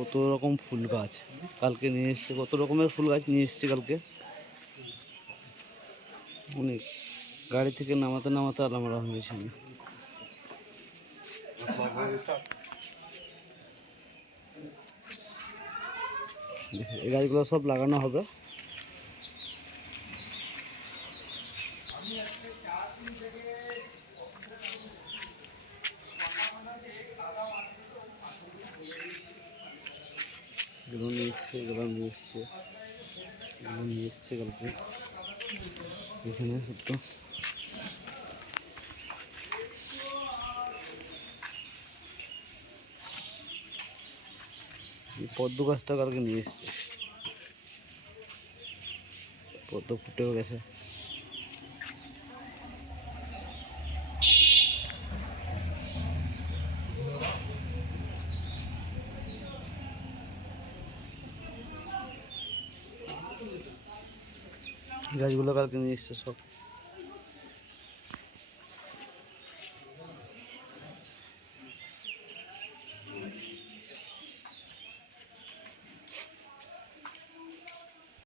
কত রকম ফুল গাছ কালকে নিয়ে এসছে, কত রকমের ফুল গাছ নিয়ে এসছে কালকে। অনেক গাড়ি থেকে নামাতে নামাতে আলামরা হয়েছে। এই গাছগুলো সব লাগানো হবে। এগুলো নিয়ে এসছে কালকে এখানে তো। পদ্ম গাছটা কালকে নিয়ে এসছে, পদ্ম ফুটেও গেছে। গাছগুলো কালকে নিয়ে এসছে সব।